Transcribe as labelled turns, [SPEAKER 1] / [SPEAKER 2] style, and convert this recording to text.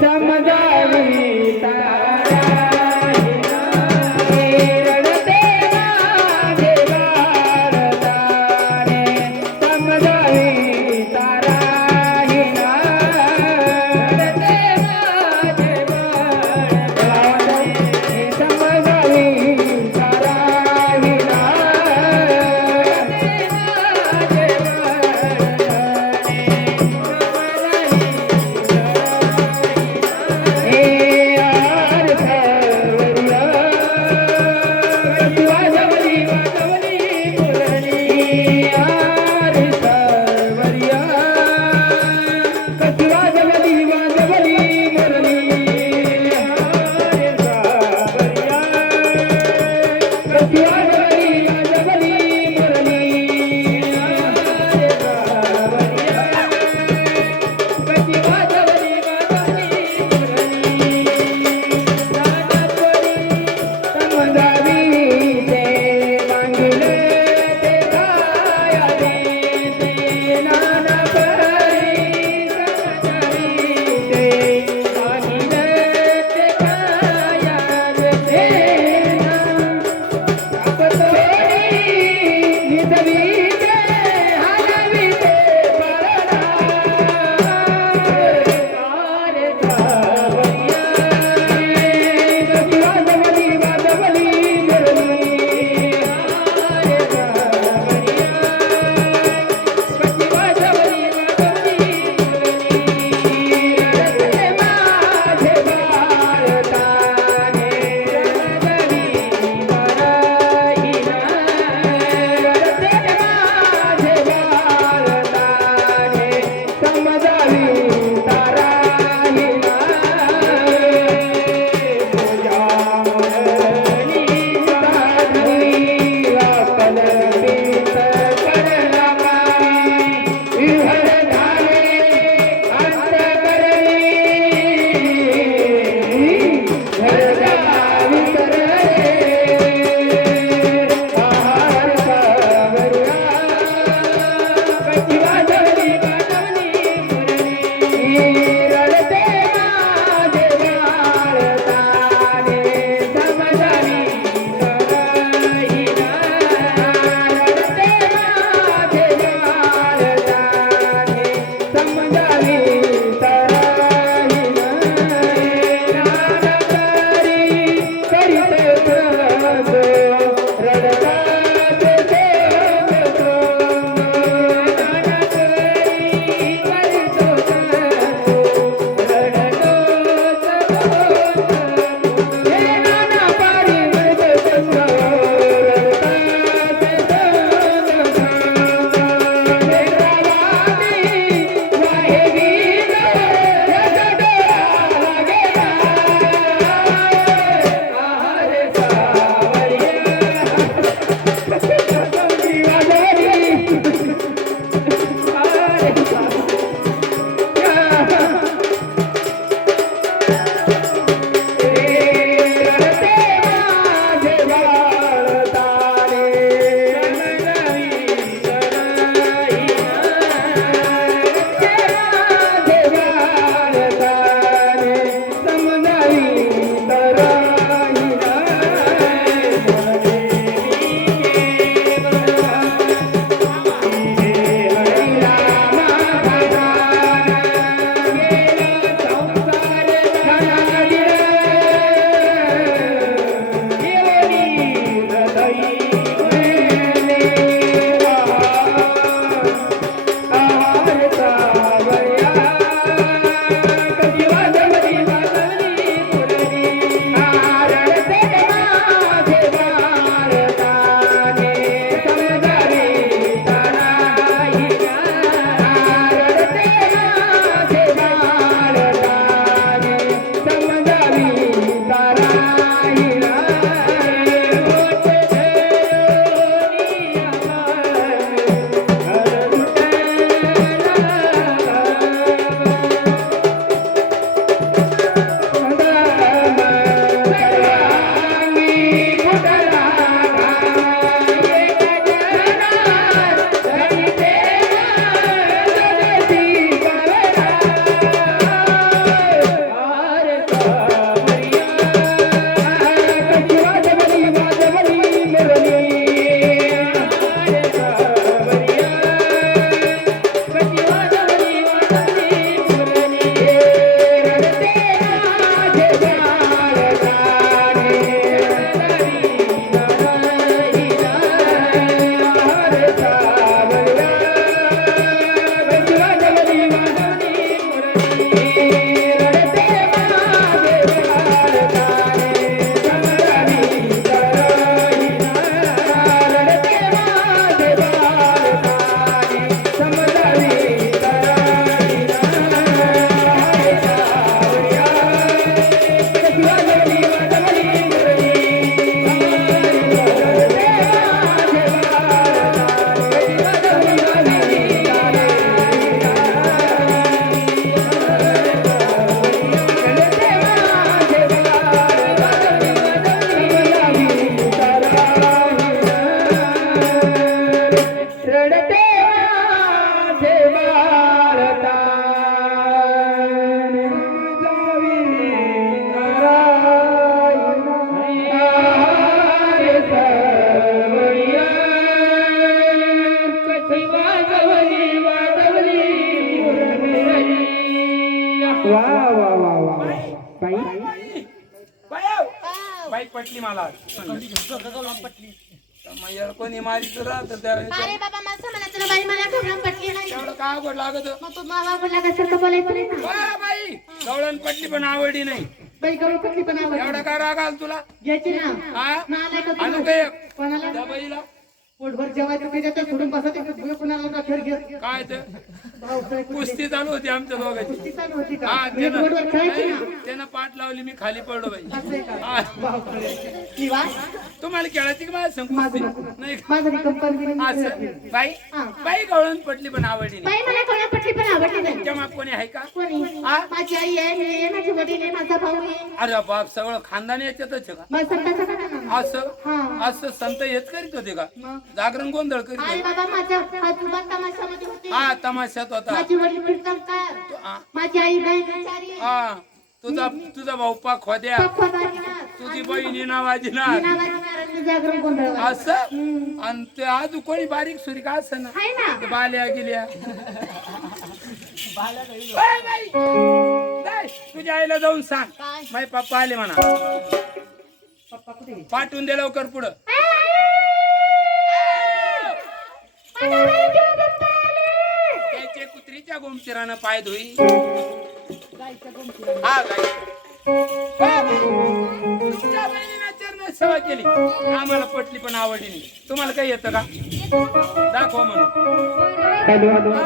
[SPEAKER 1] समजावी तारा। बाई?
[SPEAKER 2] बाई बाई पटली मला. मग कोणी मारी तर राहत
[SPEAKER 3] अरे बाबा माझं म्हणायचं ना बाई मला गवळण पटली नाही.
[SPEAKER 2] तेवढं काय आवड लागत?
[SPEAKER 3] मग तू मावा बोलला कसारखं बोलायचं नाही ना.
[SPEAKER 2] वा बाई. गवळण पटली पण आवडली नाही.
[SPEAKER 3] बाई पटली पण आवडली
[SPEAKER 2] एवढा काय राग आला तुला?
[SPEAKER 3] घ्यायची ना.
[SPEAKER 2] हा?
[SPEAKER 3] नालायक होती कोणाला
[SPEAKER 2] त्या बाईला.
[SPEAKER 3] पोटभर जेवायचं सोडून बसायचं कुणाला का खेळ घेत?
[SPEAKER 2] काय ते?
[SPEAKER 3] कुस्ती
[SPEAKER 2] कुस्ती चालू होती आमच्या दोघांची.
[SPEAKER 3] चालू होती का?
[SPEAKER 2] हा
[SPEAKER 3] मी पोटभर खेळायची ना?
[SPEAKER 2] त्यानं त्यानं पाठ लावली मी खाली पडलो बाई.
[SPEAKER 3] असं आहे का?
[SPEAKER 2] हा.
[SPEAKER 3] बापरे. निवास
[SPEAKER 2] तुम्हाला खेळायची का संग
[SPEAKER 3] माझं
[SPEAKER 2] कुस्ती?
[SPEAKER 3] नको.
[SPEAKER 2] नाही का?
[SPEAKER 3] माझं नाही कंपनी बिनी
[SPEAKER 2] असं
[SPEAKER 3] खेळत.
[SPEAKER 2] बाई
[SPEAKER 3] हा.
[SPEAKER 2] बाई गवळण पटली पण आवडली नाही.
[SPEAKER 3] बाई मला कोणा पटली पण आवडली नाही.
[SPEAKER 2] तुमच्या माग कोणी आहे का?
[SPEAKER 3] कोणी? माझी आई आहे मी आहे माझे वडील आहे माझा भाऊ आहे.
[SPEAKER 2] अरे बाप सगळं खानदान याच्यातच आहे का?
[SPEAKER 3] मग
[SPEAKER 2] असं
[SPEAKER 3] हा.
[SPEAKER 2] असं संत हेच करीत होते का? जागरण गोंधळ करीत
[SPEAKER 3] अरे
[SPEAKER 2] होते
[SPEAKER 3] बाबा माझा आजोबा तमाशामध्ये होते.
[SPEAKER 2] हा तमाशात होता.
[SPEAKER 3] माझी वडील कीर्तनकार
[SPEAKER 2] हा,
[SPEAKER 3] माझी आई
[SPEAKER 2] हा तुझा तुझा भाऊ पाक खोद्या
[SPEAKER 3] पप्पा वाजणार
[SPEAKER 2] तुझी बहिणी नावाजी ना.
[SPEAKER 3] वाजणार आणि जागरण गोंधळ वाजणार.
[SPEAKER 2] असं? आणि ते आज कोणी बारीक सुरी का असं ना?
[SPEAKER 3] आहे ना.
[SPEAKER 2] ते बाल्या गेल्या. ए, बाई! नाही, तुझ्या आईला जाऊन सांग.
[SPEAKER 3] काय?
[SPEAKER 2] माय पप्पा आले म्हणा? पाठवून दे लवकर पुढं. त्याचे कुत्रीच्या गोमचिरानं पाय धुई. हा चरण सेवा केली. आम्हाला पटली पण आवडली नाही. तुम्हाला काही येतं का? दाखवा म्हणून.